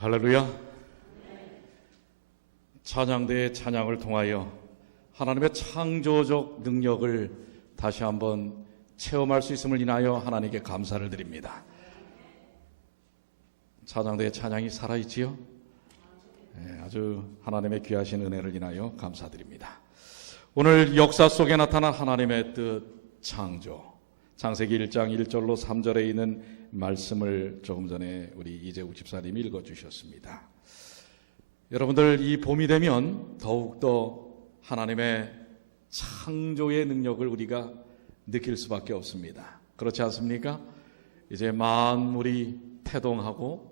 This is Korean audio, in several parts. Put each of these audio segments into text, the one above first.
할렐루야. 찬양대의 찬양을 통하여 하나님의 창조적 능력을 다시 한번 체험할 수 있음을 인하여 하나님께 감사를 드립니다. 찬양대의 찬양이 살아있지요? 네, 아주 하나님의 귀하신 은혜를 인하여 감사드립니다. 오늘 역사 속에 나타난 하나님의 뜻 창조, 창세기 1장 1절로 3절에 있는 말씀을 조금 전에 우리 이재욱 집사님이 읽어주셨습니다. 여러분들, 이 봄이 되면 더욱더 하나님의 창조의 능력을 우리가 느낄 수밖에 없습니다. 그렇지 않습니까? 이제 만물이 태동하고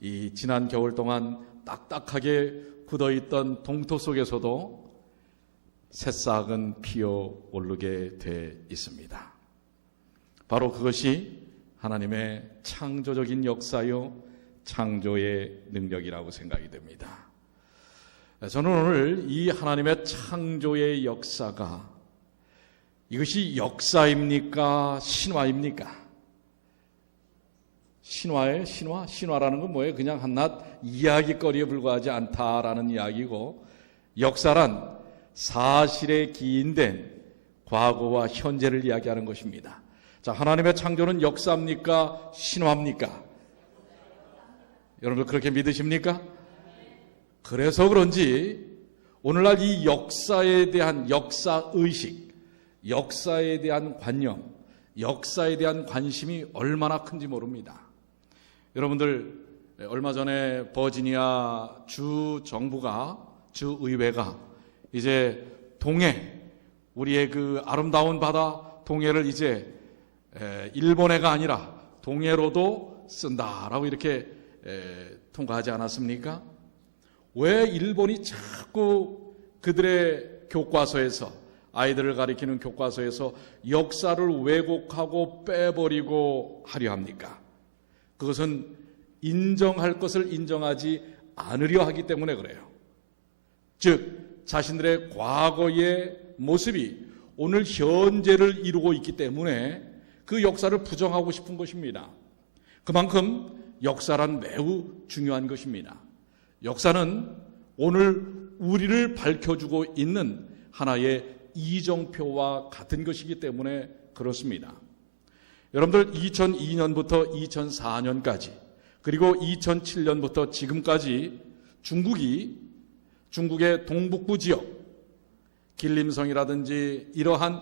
이 지난 겨울 동안 딱딱하게 굳어있던 동토 속에서도 새싹은 피어 오르게 돼 있습니다. 바로 그것이 하나님의 창조적인 역사요, 창조의 능력이라고 생각이 됩니다. 저는 오늘 이 하나님의 창조의 역사가 이것이 역사입니까? 신화입니까? 신화라는 건 뭐예요? 그냥 한낱 이야기거리에 불과하지 않다라는 이야기고, 역사란 사실에 기인된 과거와 현재를 이야기하는 것입니다. 자, 하나님의 창조는 역사입니까? 신화입니까? 여러분들 그렇게 믿으십니까? 그래서 그런지 오늘날 이 역사에 대한 역사의식, 역사에 대한 관념, 역사에 대한 관심이 얼마나 큰지 모릅니다. 여러분들, 얼마 전에 버지니아 주 정부가, 주 의회가 이제 동해, 우리의 그 아름다운 바다 동해를 이제 일본해가 아니라 동해로도 쓴다라고 이렇게 통과하지 않았습니까? 왜 일본이 자꾸 그들의 교과서에서, 아이들을 가리키는 교과서에서 역사를 왜곡하고 빼버리고 하려 합니까? 그것은 인정할 것을 인정하지 않으려 하기 때문에 그래요. 즉, 자신들의 과거의 모습이 오늘 현재를 이루고 있기 때문에 그 역사를 부정하고 싶은 것입니다. 그만큼 역사란 매우 중요한 것입니다. 역사는 오늘 우리를 밝혀주고 있는 하나의 이정표와 같은 것이기 때문에 그렇습니다. 여러분들, 2002년부터 2004년까지 그리고 2007년부터 지금까지 중국의 동북부 지역, 길림성이라든지 이러한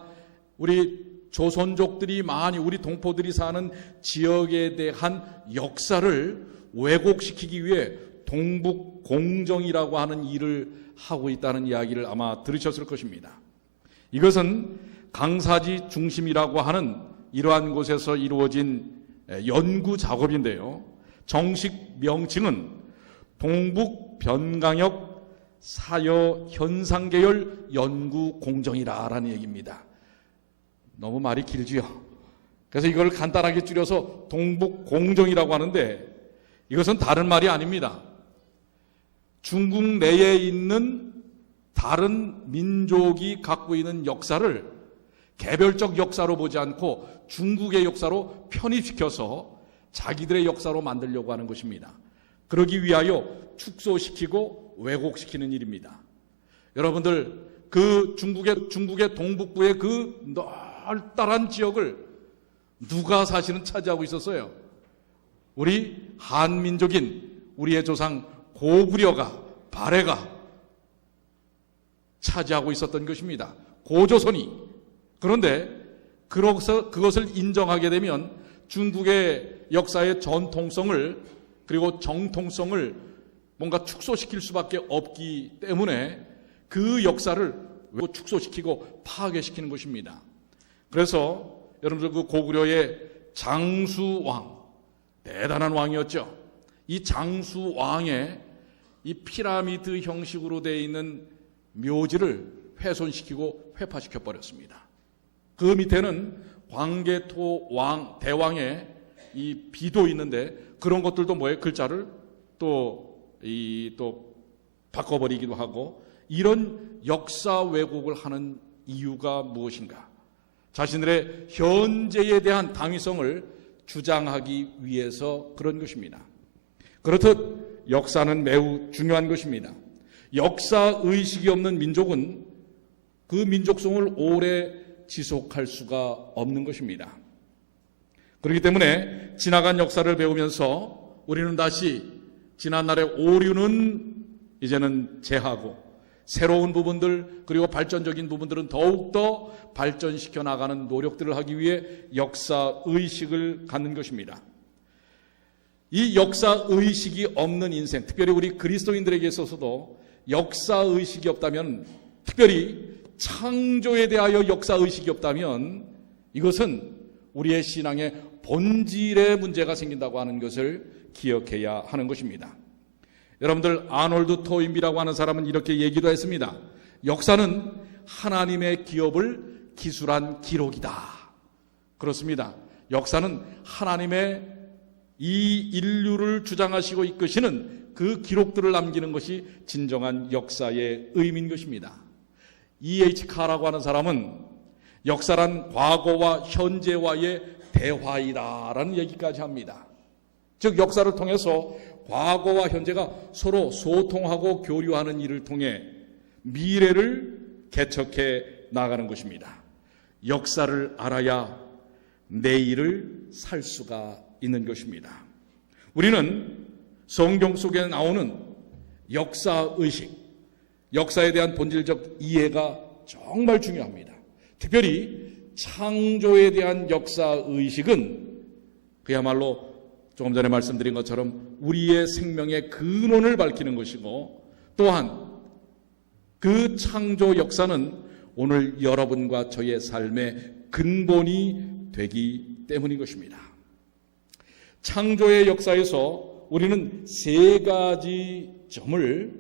우리 조선족들이 많이, 우리 동포들이 사는 지역에 대한 역사를 왜곡시키기 위해 동북공정이라고 하는 일을 하고 있다는 이야기를 아마 들으셨을 것입니다. 이것은 강사지 중심이라고 하는 이러한 곳에서 이루어진 연구 작업인데요. 정식 명칭은 동북변강역 사여현상계열 연구공정이라는 얘기입니다. 너무 말이 길지요. 그래서 이걸 간단하게 줄여서 동북공정이라고 하는데, 이것은 다른 말이 아닙니다. 중국 내에 있는 다른 민족이 갖고 있는 역사를 개별적 역사로 보지 않고 중국의 역사로 편입시켜서 자기들의 역사로 만들려고 하는 것입니다. 그러기 위하여 축소시키고 왜곡시키는 일입니다. 여러분들, 그 중국의 동북부의 그 넓다란 지역을 누가 사실은 차지하고 있었어요? 우리 한민족인 우리의 조상 고구려가, 발해가 차지하고 있었던 것입니다. 고조선이. 그런데 그것을 인정하게 되면 중국의 역사의 전통성을, 그리고 정통성을 뭔가 축소시킬 수밖에 없기 때문에 그 역사를 축소시키고 파괴시키는 것입니다. 그래서 여러분들, 그 고구려의 장수왕, 대단한 왕이었죠. 이 장수왕의 이 피라미드 형식으로 되어 있는 묘지를 훼손시키고 회파시켜 버렸습니다. 그 밑에는 광개토 왕, 대왕의 이 비도 있는데, 그런 것들도 뭐예요? 글자를 또 바꿔버리기도 하고, 이런 역사 왜곡을 하는 이유가 무엇인가? 자신들의 현재에 대한 당위성을 주장하기 위해서 그런 것입니다. 그렇듯 역사는 매우 중요한 것입니다. 역사의식이 없는 민족은 그 민족성을 오래 지속할 수가 없는 것입니다. 그렇기 때문에 지나간 역사를 배우면서 우리는 다시 지난날의 오류는 이제는 제하고 새로운 부분들 그리고 발전적인 부분들은 더욱더 발전시켜 나가는 노력들을 하기 위해 역사의식을 갖는 것입니다. 이 역사의식이 없는 인생, 특별히 우리 그리스도인들에게 있어서도 역사의식이 없다면, 특별히 창조에 대하여 역사의식이 없다면 이것은 우리의 신앙의 본질에 문제가 생긴다고 하는 것을 기억해야 하는 것입니다. 여러분들 아놀드 토인비라고 하는 사람은 이렇게 얘기도 했습니다. 역사는 하나님의 기업을 기술한 기록이다. 그렇습니다. 역사는 하나님의 이 인류를 주장하시고 이끄시는 그 기록들을 남기는 것이 진정한 역사의 의미인 것입니다. E.H. 카라고 하는 사람은 역사란 과거와 현재와의 대화이다라는 얘기까지 합니다. 즉 역사를 통해서 과거와 현재가 서로 소통하고 교류하는 일을 통해 미래를 개척해 나가는 것입니다. 역사를 알아야 내일을 살 수가 있는 것입니다. 우리는 성경 속에 나오는 역사의식, 역사에 대한 본질적 이해가 정말 중요합니다. 특별히 창조에 대한 역사의식은 그야말로 조금 전에 말씀드린 것처럼 우리의 생명의 근원을 밝히는 것이고, 또한 그 창조 역사는 오늘 여러분과 저의 삶의 근본이 되기 때문인 것입니다. 창조의 역사에서 우리는 세 가지 점을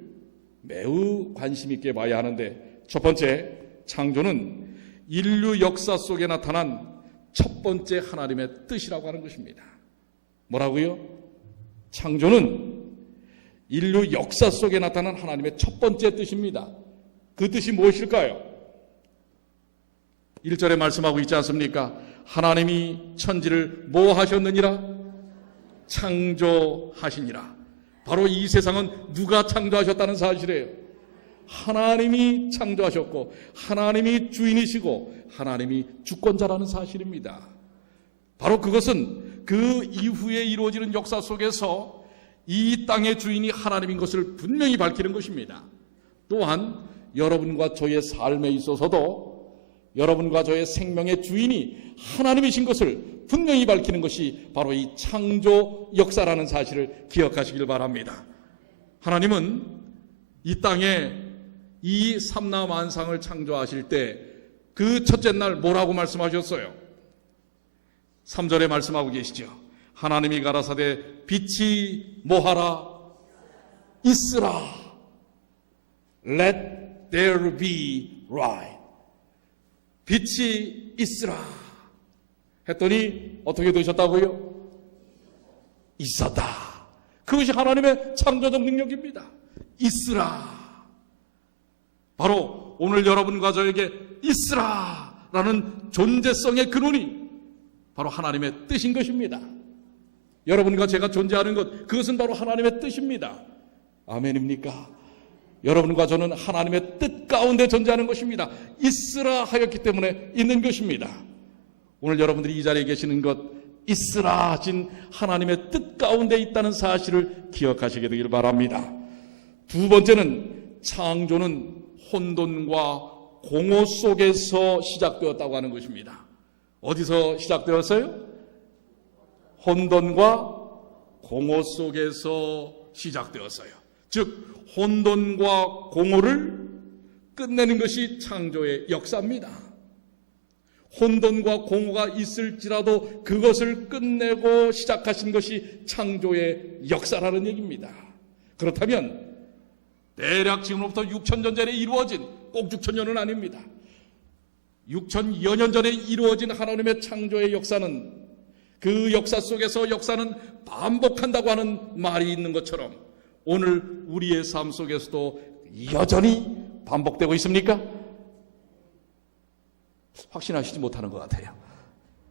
매우 관심 있게 봐야 하는데, 첫 번째, 창조는 인류 역사 속에 나타난 첫 번째 하나님의 뜻이라고 하는 것입니다. 뭐라고요? 창조는 인류 역사 속에 나타난 하나님의 첫 번째 뜻입니다. 그 뜻이 무엇일까요? 1절에 말씀하고 있지 않습니까? 하나님이 천지를 뭐 하셨느니라? 창조하시니라. 바로 이 세상은 누가 창조하셨다는 사실이에요. 하나님이 창조하셨고 하나님이 주인이시고 하나님이 주권자라는 사실입니다. 바로 그것은 그 이후에 이루어지는 역사 속에서 이 땅의 주인이 하나님인 것을 분명히 밝히는 것입니다. 또한 여러분과 저의 삶에 있어서도 여러분과 저의 생명의 주인이 하나님이신 것을 분명히 밝히는 것이 바로 이 창조 역사라는 사실을 기억하시길 바랍니다. 하나님은 이 땅에 이 삼라만상을 창조하실 때 그 첫째 날 뭐라고 말씀하셨어요? 3절에 말씀하고 계시죠. 하나님이 가라사대 빛이 뭐하라? 있으라. Let there be light. 빛이 있으라 했더니 어떻게 되셨다고요? 있었다. 그것이 하나님의 창조적 능력입니다. 있으라. 바로 오늘 여러분과 저에게 있으라 라는 존재성의 근원이 바로 하나님의 뜻인 것입니다. 여러분과 제가 존재하는 것, 그것은 바로 하나님의 뜻입니다. 아멘입니까? 여러분과 저는 하나님의 뜻 가운데 존재하는 것입니다. 있으라 하였기 때문에 있는 것입니다. 오늘 여러분들이 이 자리에 계시는 것, 있으라 하신 하나님의 뜻 가운데 있다는 사실을 기억하시게 되길 바랍니다. 두 번째는 창조는 혼돈과 공허 속에서 시작되었다고 하는 것입니다. 어디서 시작되었어요? 혼돈과 공허 속에서 시작되었어요. 즉 혼돈과 공허를 끝내는 것이 창조의 역사입니다. 혼돈과 공허가 있을지라도 그것을 끝내고 시작하신 것이 창조의 역사라는 얘기입니다. 그렇다면 대략 지금로부터 6,000년 전에 이루어진, 꼭 6,000년은 아닙니다, 6,000여 년 전에 이루어진 하나님의 창조의 역사는, 그 역사 속에서 역사는 반복한다고 하는 말이 있는 것처럼 오늘 우리의 삶 속에서도 여전히 반복되고 있습니까? 확신하시지 못하는 것 같아요.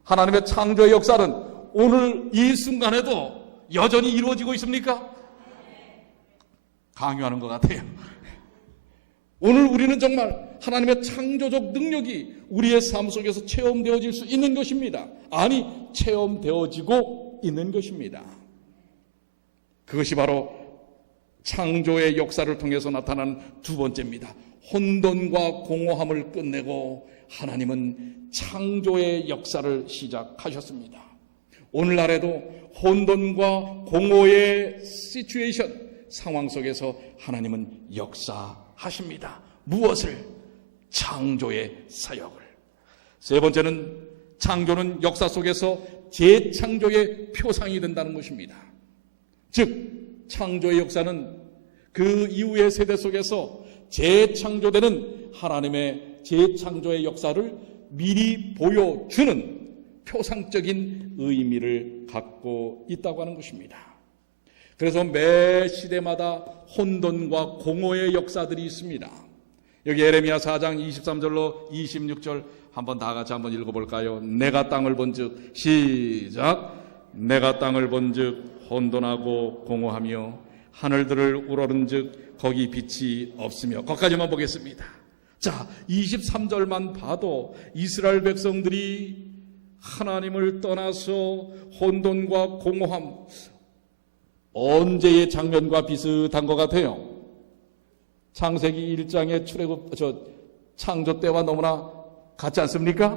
하나님의 창조의 역사는 오늘 이 순간에도 여전히 이루어지고 있습니까? 강요하는 것 같아요. 오늘 우리는 정말 하나님의 창조적 능력이 우리의 삶 속에서 체험되어질 수 있는 것입니다. 아니, 체험되어지고 있는 것입니다. 그것이 바로 창조의 역사를 통해서 나타나는 두 번째입니다. 혼돈과 공허함을 끝내고 하나님은 창조의 역사를 시작하셨습니다. 오늘날에도 혼돈과 공허의 시츄에이션, 상황 속에서 하나님은 역사하십니다. 무엇을? 창조의 사역을. 세 번째는 창조는 역사 속에서 재창조의 표상이 된다는 것입니다. 즉 창조의 역사는 그 이후의 세대 속에서 재창조되는 하나님의 재창조의 역사를 미리 보여주는 표상적인 의미를 갖고 있다고 하는 것입니다. 그래서 매 시대마다 혼돈과 공허의 역사들이 있습니다. 여기 예레미야 4장 23절로 26절 한번 다 같이 한번 읽어볼까요? 내가 땅을 본즉 시작. 내가 땅을 본즉 혼돈하고 공허하며 하늘들을 우러른즉 거기 빛이 없으며. 거기까지만 보겠습니다. 자, 23절만 봐도 이스라엘 백성들이 하나님을 떠나서 혼돈과 공허함, 언제의 장면과 비슷한 것 같아요? 창세기 1장의 창조 때와 너무나 같지 않습니까?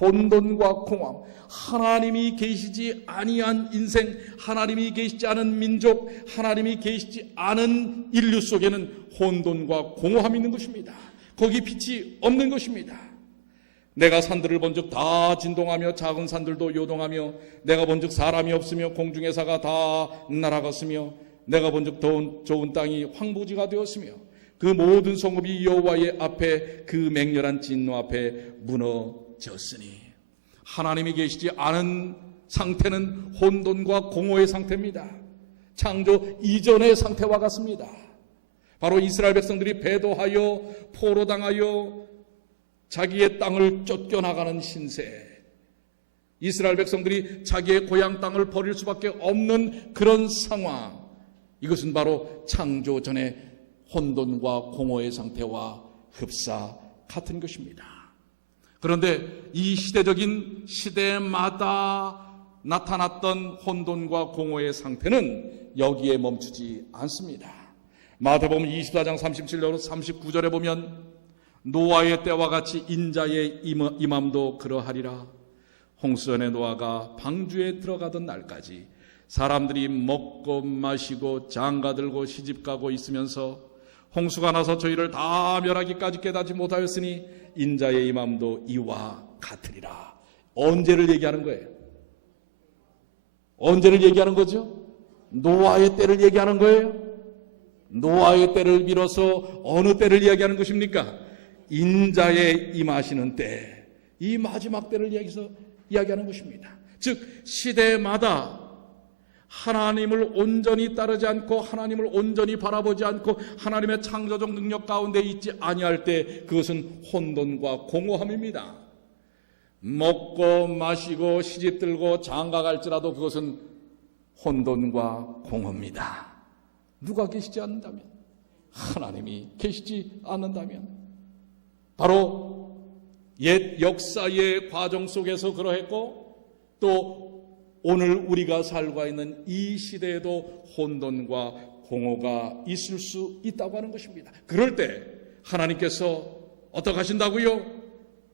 혼돈과 공허함, 하나님이 계시지 아니한 인생, 하나님이 계시지 않은 민족, 하나님이 계시지 않은 인류 속에는 혼돈과 공허함이 있는 것입니다. 거기 빛이 없는 것입니다. 내가 산들을 본즉 다 진동하며 작은 산들도 요동하며 내가 본즉 사람이 없으며 공중의 사가 다 날아갔으며 내가 본즉 좋은 땅이 황무지가 되었으며 그 모든 성읍이 여호와의 앞에 그 맹렬한 진노 앞에 무너졌으니. 하나님이 계시지 않은 상태는 혼돈과 공허의 상태입니다. 창조 이전의 상태와 같습니다. 바로 이스라엘 백성들이 배도하여 포로당하여 자기의 땅을 쫓겨나가는 신세, 이스라엘 백성들이 자기의 고향 땅을 버릴 수밖에 없는 그런 상황, 이것은 바로 창조 전의 혼돈과 공허의 상태와 흡사 같은 것입니다. 그런데 이 시대적인 시대마다 나타났던 혼돈과 공허의 상태는 여기에 멈추지 않습니다. 마태복음 24장 37절로 39절에 보면 노아의 때와 같이 인자의 임함도 그러하리라. 홍수전에 노아가 방주에 들어가던 날까지 사람들이 먹고 마시고 장가들고 시집가고 있으면서 홍수가 나서 저희를 다 멸하기까지 깨닫지 못하였으니 인자의 임함도 이와 같으리라. 언제를 얘기하는 거예요? 언제를 얘기하는 거죠? 노아의 때를 얘기하는 거예요? 노아의 때를 빌어서 어느 때를 이야기하는 것입니까? 인자의 임하시는 때, 이 마지막 때를 이야기하는 것입니다. 즉 시대마다 하나님을 온전히 따르지 않고 하나님을 온전히 바라보지 않고 하나님의 창조적 능력 가운데 있지 아니할 때 그것은 혼돈과 공허함입니다. 먹고 마시고 시집들고 장가갈지라도 그것은 혼돈과 공허입니다. 누가 계시지 않는다면, 하나님이 계시지 않는다면, 바로 옛 역사의 과정 속에서 그러했고 또 오늘 우리가 살고 있는 이 시대에도 혼돈과 공허가 있을 수 있다고 하는 것입니다. 그럴 때 하나님께서 어떻게 하신다고요?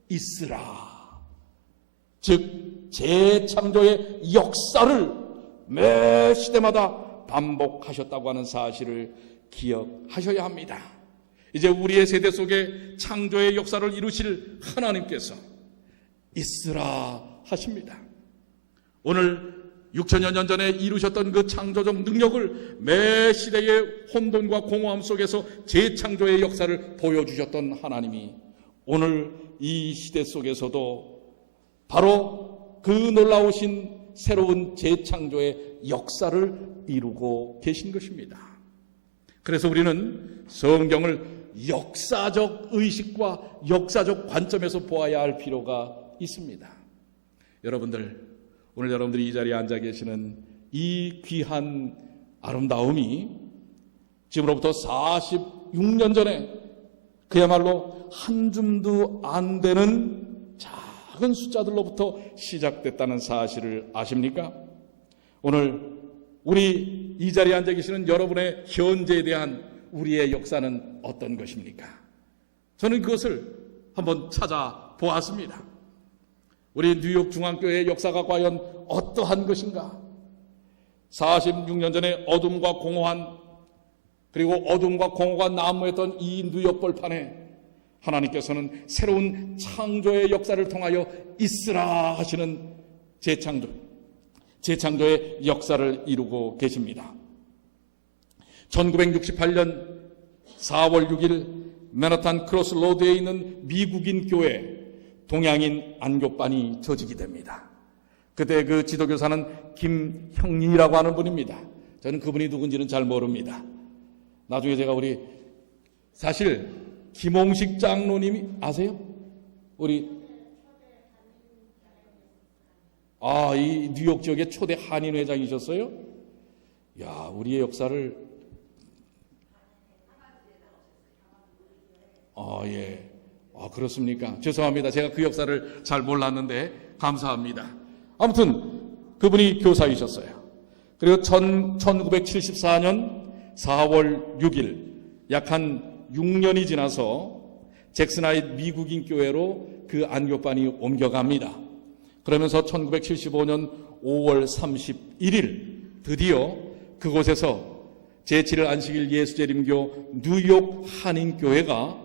있으라. 즉 재창조의 역사를 매 시대마다 반복하셨다고 하는 사실을 기억하셔야 합니다. 이제 우리의 세대 속에 창조의 역사를 이루실 하나님께서 있으라 하십니다. 오늘 6천여 년 전에 이루셨던 그 창조적 능력을 매 시대의 혼돈과 공허함 속에서 재창조의 역사를 보여주셨던 하나님이 오늘 이 시대 속에서도 바로 그 놀라우신 새로운 재창조의 역사를 이루고 계신 것입니다. 그래서 우리는 성경을 역사적 의식과 역사적 관점에서 보아야 할 필요가 있습니다. 여러분들, 오늘 여러분들이 이 자리에 앉아 계시는 이 귀한 아름다움이 지금으로부터 46년 전에 그야말로 한 줌도 안 되는 작은 숫자들로부터 시작됐다는 사실을 아십니까? 오늘 우리 이 자리에 앉아 계시는 여러분의 현재에 대한 우리의 역사는 어떤 것입니까? 저는 그것을 한번 찾아보았습니다. 우리 뉴욕 중앙교회의 역사가 과연 어떠한 것인가? 46년 전에 어둠과 공허한, 그리고 어둠과 공허가 난무했던 이 뉴욕 벌판에 하나님께서는 새로운 창조의 역사를 통하여 있으라 하시는 재창조의 역사를 이루고 계십니다. 1968년 4월 6일 맨하탄 크로스로드에 있는 미국인 교회 동양인 안교반이 조직이 됩니다. 그때 그 지도교사는 김형리라고 하는 분입니다. 저는 그분이 누군지는 잘 모릅니다. 나중에 제가 사실 김홍식 장로님이 아세요? 이 뉴욕 지역의 초대 한인 회장이셨어요? 야, 우리의 역사를 예. 그렇습니까? 죄송합니다. 제가 그 역사를 잘 몰랐는데 감사합니다. 아무튼 그분이 교사이셨어요. 그리고 1974년 4월 6일 약 한 6년이 지나서 잭슨하이트 미국인 교회로 그 안교반이 옮겨갑니다. 그러면서 1975년 5월 31일 드디어 그곳에서 제7일 안식일 예수재림교 뉴욕 한인교회가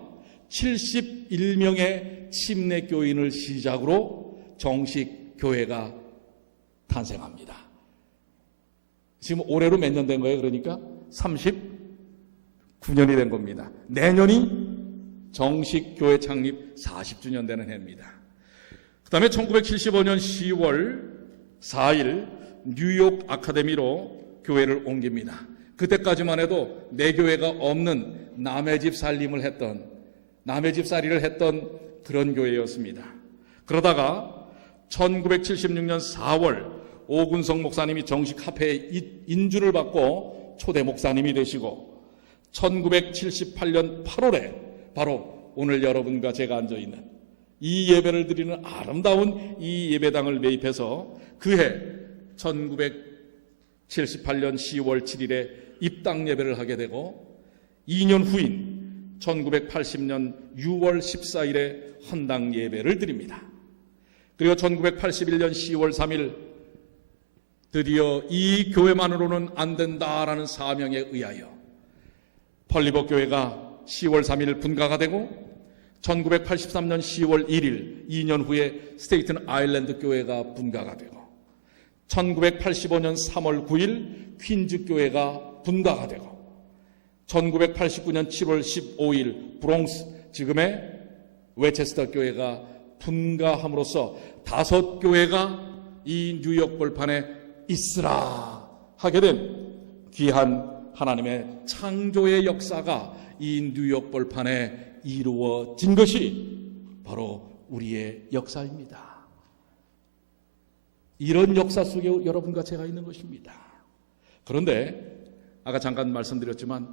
71명의 침례교인을 시작으로 정식 교회가 탄생합니다. 지금 올해로 몇 년 된 거예요? 그러니까 39년이 된 겁니다. 내년이 정식 교회 창립 40주년 되는 해입니다. 그 다음에 1975년 10월 4일 뉴욕 아카데미로 교회를 옮깁니다. 그때까지만 해도 내 교회가 없는 남의 집 살림을 했던, 남의 집 살이를 했던 그런 교회였습니다. 그러다가 1976년 4월 오군성 목사님이 정식 합회에 인주를 받고 초대 목사님이 되시고 1978년 8월에 바로 오늘 여러분과 제가 앉아있는 이 예배를 드리는 아름다운 이 예배당을 매입해서 그해 1978년 10월 7일에 입당 예배를 하게 되고 2년 후인 1980년 6월 14일에 헌당 예배를 드립니다. 그리고 1981년 10월 3일 드디어 이 교회만으로는 안 된다라는 사명에 의하여 펄리버 교회가 10월 3일 분가가 되고 1983년 10월 1일 2년 후에 스테이튼 아일랜드 교회가 분가가 되고 1985년 3월 9일 퀸즈 교회가 분가가 되고 1989년 7월 15일 브롱스 지금의 웨체스터 교회가 분가함으로써 5교회가 이 뉴욕 벌판에 있으라 하게 된 귀한 하나님의 창조의 역사가 이 뉴욕 벌판에 이루어진 것이 바로 우리의 역사입니다. 이런 역사 속에 여러분과 제가 있는 것입니다. 그런데 아까 잠깐 말씀드렸지만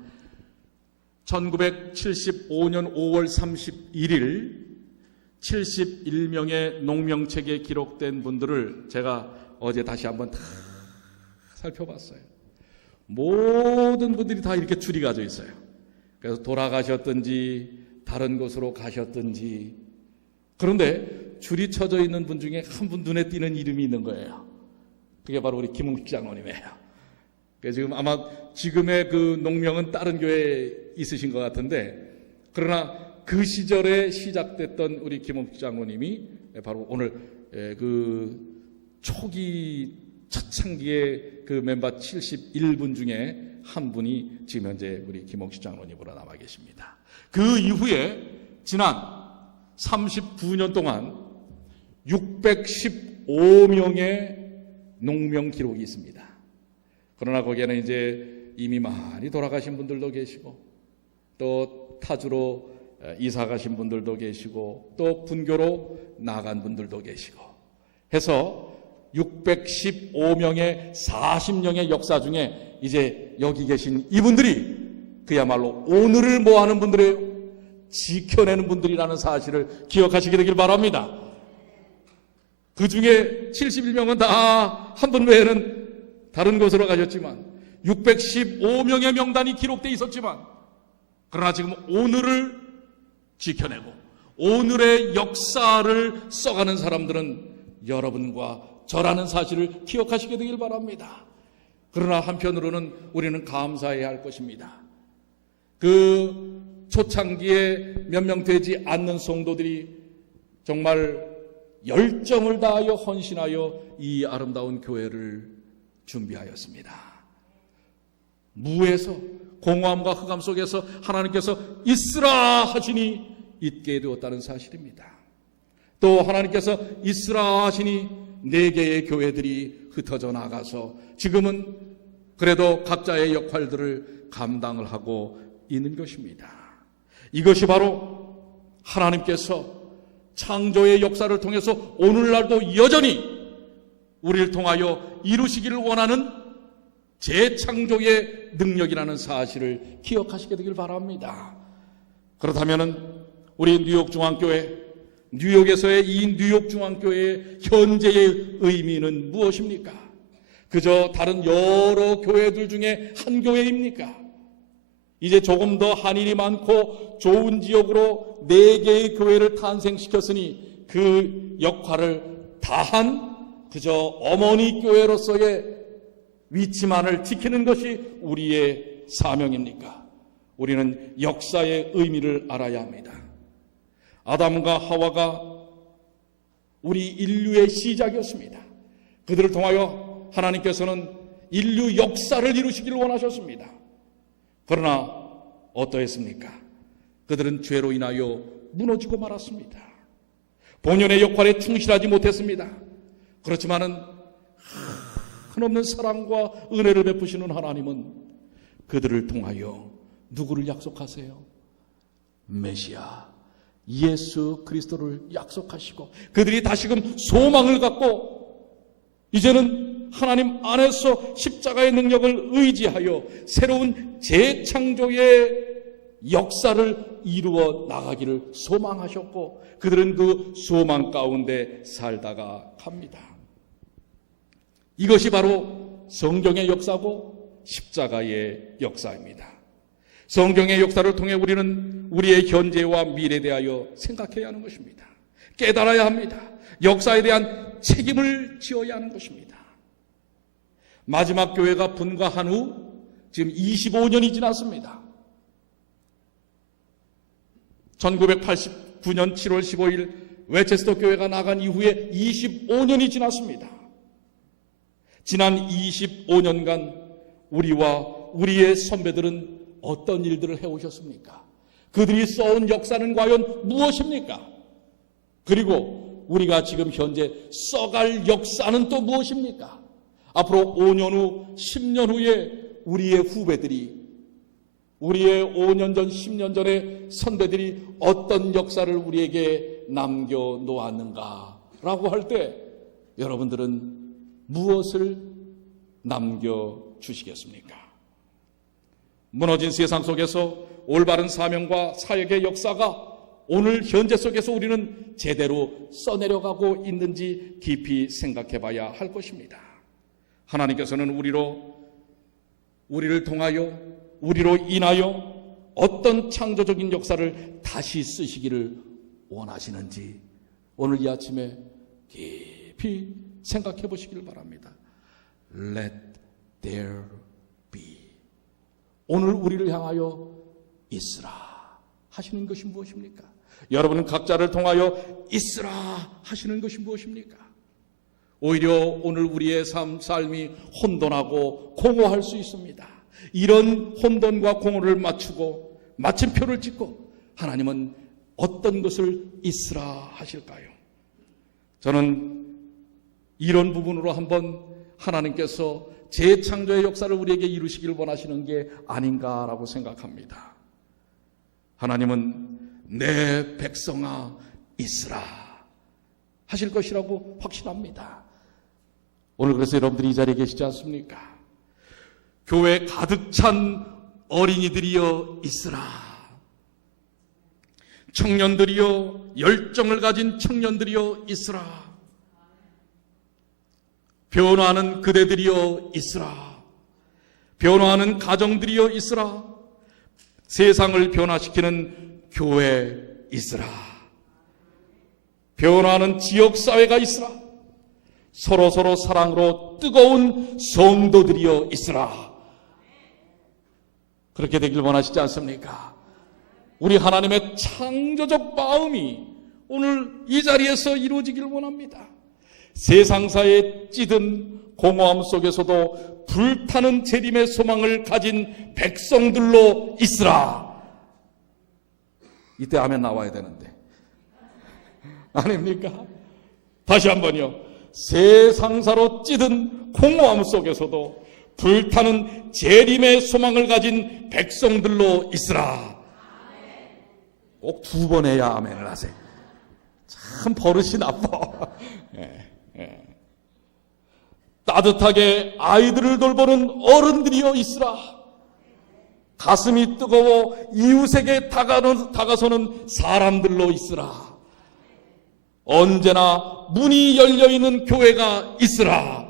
1975년 5월 31일 71명의 농명책에 기록된 분들을 제가 어제 다시 한번 다 살펴봤어요. 모든 분들이 다 이렇게 줄이 가져 있어요. 그래서 돌아가셨든지 다른 곳으로 가셨든지, 그런데 줄이 쳐져 있는 분 중에 한 분 눈에 띄는 이름이 있는 거예요. 그게 바로 우리 김홍식 장로님이에요. 지금 아마 지금의 그 농명은 다른 교회에 있으신 것 같은데, 그러나 그 시절에 시작됐던 우리 김홍식 장로님이 바로 오늘 그 초기 초창기의 그 멤버 71분 중에 한 분이 지금 현재 우리 김홍식 장로님으로 남아 계십니다. 그 이후에 지난 39년 동안 615명의 농명 기록이 있습니다. 그러나 거기에는 이제 이미 많이 돌아가신 분들도 계시고, 또 타주로 이사 가신 분들도 계시고, 또 분교로 나간 분들도 계시고 해서 615명의 40년의 역사 중에 이제 여기 계신 이분들이 그야말로 오늘을 뭐하는 분들이에요? 지켜내는 분들이라는 사실을 기억하시게 되길 바랍니다. 그 중에 71명은 다 한 분 외에는 다른 곳으로 가셨지만 615명의 명단이 기록되어 있었지만 그러나 지금 오늘을 지켜내고 오늘의 역사를 써가는 사람들은 여러분과 저라는 사실을 기억하시게 되길 바랍니다. 그러나 한편으로는 우리는 감사해야 할 것입니다. 그 초창기에 몇 명 되지 않는 성도들이 정말 열정을 다하여 헌신하여 이 아름다운 교회를 준비하였습니다. 무에서 공허함과 흑암 속에서 하나님께서 있으라 하시니 있게 되었다는 사실입니다. 또 하나님께서 있으라 하시니 4개의 교회들이 흩어져 나가서 지금은 그래도 각자의 역할들을 감당을 하고 있는 것입니다. 이것이 바로 하나님께서 창조의 역사를 통해서 오늘날도 여전히 우리를 통하여 이루시기를 원하는 재창조의 능력이라는 사실을 기억하시게 되길 바랍니다. 그렇다면 우리 뉴욕중앙교회, 뉴욕에서의 이 뉴욕중앙교회의 현재의 의미는 무엇입니까? 그저 다른 여러 교회들 중에 한 교회입니까? 이제 조금 더 한인이 많고 좋은 지역으로 4개의 교회를 탄생시켰으니 그 역할을 다한 그저 어머니 교회로서의 위치만을 지키는 것이 우리의 사명입니까? 우리는 역사의 의미를 알아야 합니다. 아담과 하와가 우리 인류의 시작이었습니다. 그들을 통하여 하나님께서는 인류 역사를 이루시기를 원하셨습니다. 그러나 어떠했습니까? 그들은 죄로 인하여 무너지고 말았습니다. 본연의 역할에 충실하지 못했습니다. 그렇지만은 한없는 사랑과 은혜를 베푸시는 하나님은 그들을 통하여 누구를 약속하세요? 메시아 예수 그리스도를 약속하시고 그들이 다시금 소망을 갖고 이제는 하나님 안에서 십자가의 능력을 의지하여 새로운 재창조의 역사를 이루어 나가기를 소망하셨고 그들은 그 소망 가운데 살다가 갑니다. 이것이 바로 성경의 역사고 십자가의 역사입니다. 성경의 역사를 통해 우리는 우리의 현재와 미래에 대하여 생각해야 하는 것입니다. 깨달아야 합니다. 역사에 대한 책임을 지어야 하는 것입니다. 마지막 교회가 분가한 후 지금 25년이 지났습니다. 1989년 7월 15일 웨체스터 교회가 나간 이후에 25년이 지났습니다. 지난 25년간 우리와 우리의 선배들은 어떤 일들을 해오셨습니까? 그들이 써온 역사는 과연 무엇입니까? 그리고 우리가 지금 현재 써갈 역사는 또 무엇입니까? 앞으로 5년 후, 10년 후에 우리의 후배들이 우리의 5년 전, 10년 전의 선배들이 어떤 역사를 우리에게 남겨놓았는가라고 할 때 여러분들은 무엇을 남겨주시겠습니까? 무너진 세상 속에서 올바른 사명과 사역의 역사가 오늘 현재 속에서 우리는 제대로 써내려가고 있는지 깊이 생각해 봐야 할 것입니다. 하나님께서는 우리를 통하여 우리로 인하여 어떤 창조적인 역사를 다시 쓰시기를 원하시는지 오늘 이 아침에 깊이 생각해 보시기를 바랍니다. Let there be. 오늘 우리를 향하여 있으라 하시는 것이 무엇입니까? 여러분은 각자를 통하여 있으라 하시는 것이 무엇입니까? 오히려 오늘 우리의 삶이 혼돈하고 공허할 수 있습니다. 이런 혼돈과 공허를 맞추고 마침표를 찍고 하나님은 어떤 것을 있으라 하실까요? 저는 이런 부분으로 한번 하나님께서 재창조의 역사를 우리에게 이루시기를 원하시는 게 아닌가라고 생각합니다. 하나님은 내 백성아 있으라 하실 것이라고 확신합니다. 오늘 그래서 여러분들이 이 자리에 계시지 않습니까? 교회 가득 찬 어린이들이여 있으라. 청년들이여, 열정을 가진 청년들이여 있으라. 변화하는 그대들이여 있으라. 변화하는 가정들이여 있으라. 세상을 변화시키는 교회 있으라. 변화하는 지역사회가 있으라. 서로 사랑으로 뜨거운 성도들이여 있으라. 그렇게 되길 원하시지 않습니까? 우리 하나님의 창조적 마음이 오늘 이 자리에서 이루어지길 원합니다. 세상사에 찌든 공허함 속에서도 불타는 재림의 소망을 가진 백성들로 있으라. 이때 아멘 나와야 되는데 아닙니까? 다시 한번요. 세상사로 찌든 공허함 속에서도 불타는 재림의 소망을 가진 백성들로 있으라. 꼭 2번 해야 아멘을 하세요. 참 버릇이 나빠. 따뜻하게 아이들을 돌보는 어른들이여 있으라. 가슴이 뜨거워 이웃에게 다가서는 사람들로 있으라. 언제나 문이 열려있는 교회가 있으라.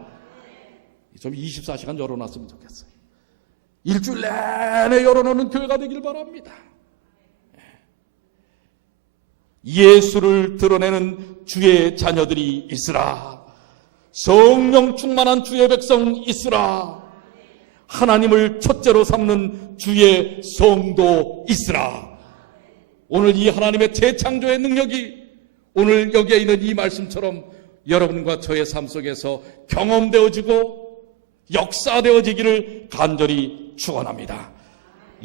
좀 24시간 열어놨으면 좋겠어요. 일주일 내내 열어놓는 교회가 되길 바랍니다. 예수를 드러내는 주의 자녀들이 있으라. 성령 충만한 주의 백성 있으라. 하나님을 첫째로 삼는 주의 성도 있으라. 오늘 이 하나님의 재창조의 능력이 오늘 여기에 있는 이 말씀처럼 여러분과 저의 삶 속에서 경험되어지고 역사되어지기를 간절히 축원합니다.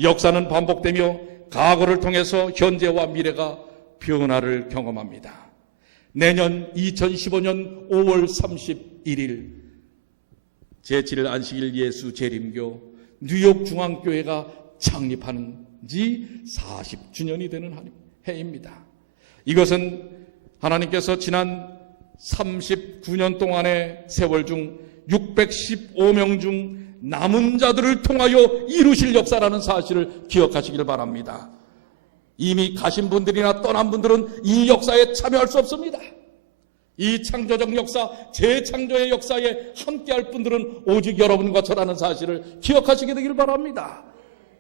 역사는 반복되며 과거를 통해서 현재와 미래가 변화를 경험합니다. 내년 2015년 5월 31일 제7일 안식일 예수 재림교 뉴욕 중앙교회가 창립한 지 40주년이 되는 해입니다. 이것은 하나님께서 지난 39년 동안의 세월 중 615명 중 남은 자들을 통하여 이루실 역사라는 사실을 기억하시길 바랍니다. 이미 가신 분들이나 떠난 분들은 이 역사에 참여할 수 없습니다. 이 창조적 역사, 재창조의 역사에 함께할 분들은 오직 여러분과 저라는 사실을 기억하시게 되길 바랍니다.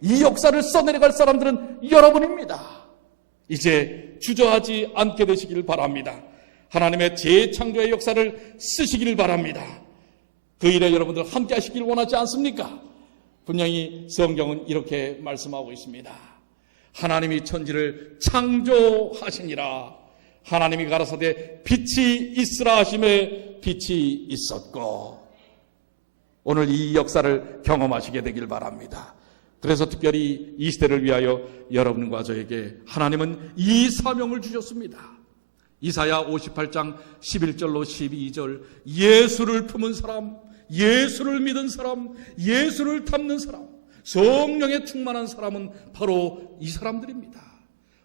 이 역사를 써내려갈 사람들은 여러분입니다. 이제 주저하지 않게 되시길 바랍니다. 하나님의 재창조의 역사를 쓰시길 바랍니다. 그 일에 여러분들 함께 하시길 원하지 않습니까? 분명히 성경은 이렇게 말씀하고 있습니다. 하나님이 천지를 창조하시니라. 하나님이 가라사대 빛이 있으라 하심에 빛이 있었고. 오늘 이 역사를 경험하시게 되길 바랍니다. 그래서 특별히 이 시대를 위하여 여러분과 저에게 하나님은 이 사명을 주셨습니다. 이사야 58장 11절로 12절 예수를 품은 사람, 예수를 믿은 사람, 예수를 담는 사람, 성령에 충만한 사람은 바로 이 사람들입니다.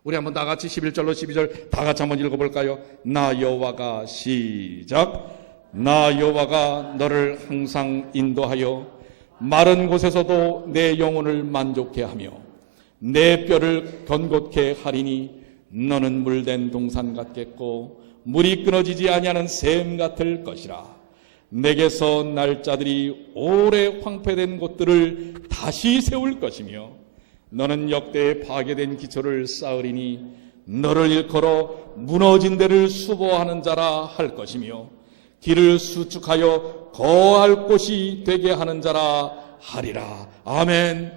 우리 한번 다 같이 11절로 12절 다 같이 한번 읽어볼까요? 나 여호와가 시작. 나 여호와가 너를 항상 인도하여 마른 곳에서도 내 영혼을 만족해 하며 내 뼈를 견고케 하리니 너는 물된 동산 같겠고 물이 끊어지지 아니하는 샘 같을 것이라. 내게서 날 자들이 오래 황폐된 곳들을 다시 세울 것이며 너는 역대에 파괴된 기초를 쌓으리니 너를 일컬어 무너진 데를 수보하는 자라 할 것이며 길을 수축하여 거할 곳이 되게 하는 자라 하리라. 아멘.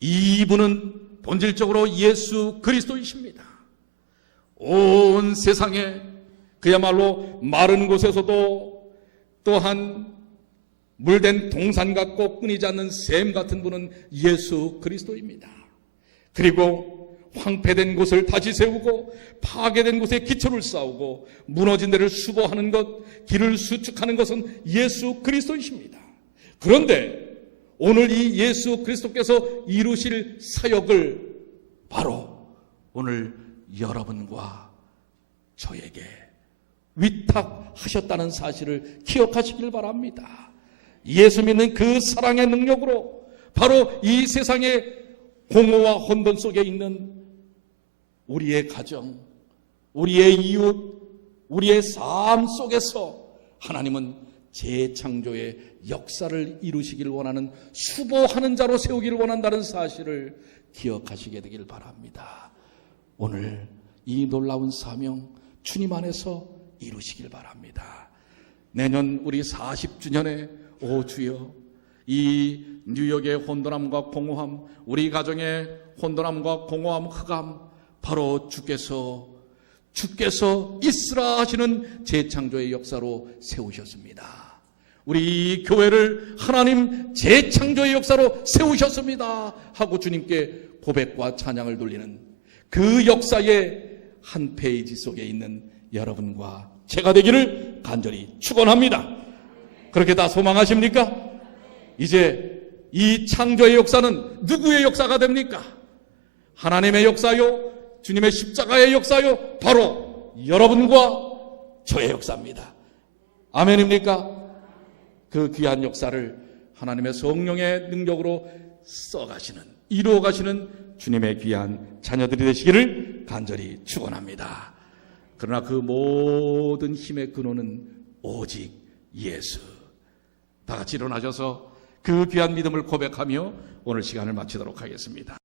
이분은 본질적으로 예수 그리스도이십니다. 온 세상에 그야말로 마른 곳에서도 또한 물된 동산 같고 끊이지 않는 샘 같은 분은 예수 그리스도입니다. 그리고 황폐된 곳을 다시 세우고 파괴된 곳에 기초를 쌓고 무너진 데를 수보하는 것, 길을 수축하는 것은 예수 그리스도이십니다. 그런데 오늘 이 예수 그리스도께서 이루실 사역을 바로 오늘 여러분과 저에게 위탁하셨다는 사실을 기억하시길 바랍니다. 예수 믿는 그 사랑의 능력으로 바로 이 세상의 공허와 혼돈 속에 있는 우리의 가정, 우리의 이웃, 우리의 삶 속에서 하나님은 재창조의 역사를 이루시길 원하는, 수보하는 자로 세우기를 원한다는 사실을 기억하시게 되길 바랍니다. 오늘 이 놀라운 사명 주님 안에서 이루시길 바랍니다. 내년 우리 40주년에 오 주여, 이 뉴욕의 혼돈함과 공허함, 우리 가정의 혼돈함과 공허함, 흑암, 바로 주께서 있으라 하시는 재창조의 역사로 세우셨습니다. 우리 교회를 하나님 재창조의 역사로 세우셨습니다 하고 주님께 고백과 찬양을 돌리는 그 역사의 한 페이지 속에 있는 여러분과 제가 되기를 간절히 축원합니다. 그렇게 다 소망하십니까? 이제 이 창조의 역사는 누구의 역사가 됩니까? 하나님의 역사요? 주님의 십자가의 역사요? 바로 여러분과 저의 역사입니다. 아멘입니까? 그 귀한 역사를 하나님의 성령의 능력으로 써가시는, 이루어가시는 주님의 귀한 자녀들이 되시기를 간절히 축원합니다. 그러나 그 모든 힘의 근원은 오직 예수. 다 같이 일어나셔서 그 귀한 믿음을 고백하며 오늘 시간을 마치도록 하겠습니다.